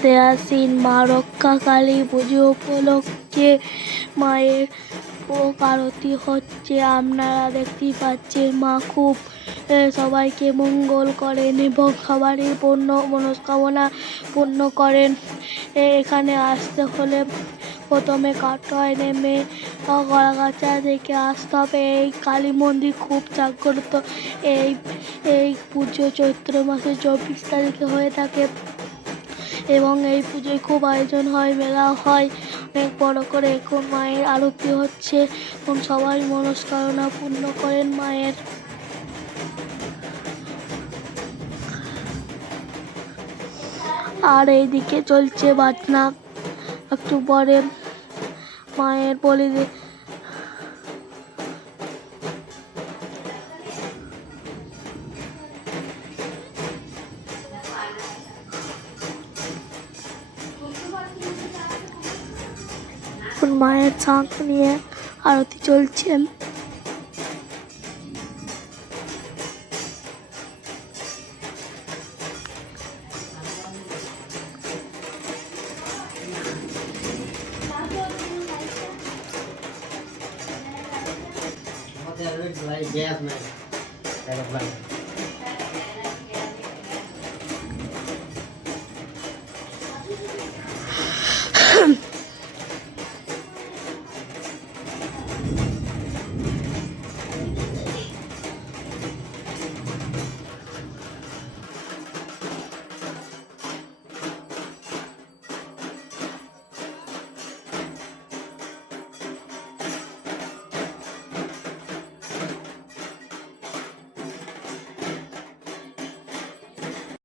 দেখতে আসেন। মা রক্ষাকালী পুজো উপলক্ষে মায়ের আরতি হচ্ছে, আপনারা দেখতেই পাচ্ছেন। মা খুব সবাইকে মঙ্গল করেন এবং সবারই মনস্কামনা পূর্ণ করেন। এখানে আসতে হলে প্রথমে কাটোয়ায় নেমে গড়াগাছা থেকে আসতে হবে। এই কালী মন্দির খুব জাগ্রত। এই পুজো চৈত্র মাসের 24 তারিখে হয়ে থাকে এবং এই পুজোয় খুব আয়োজন হয়, মেলা হয় অনেক বড় করে। এখন মায়ের আরতি হচ্ছে, এখন সবাই মনস্কামনা পূর্ণ করেন মায়ের। আর এইদিকে চলছে বাজনা। একটু পরে মায়ের বলি মায়ের শাঁখ নিয়ে আরতি চলছে। Gás, né?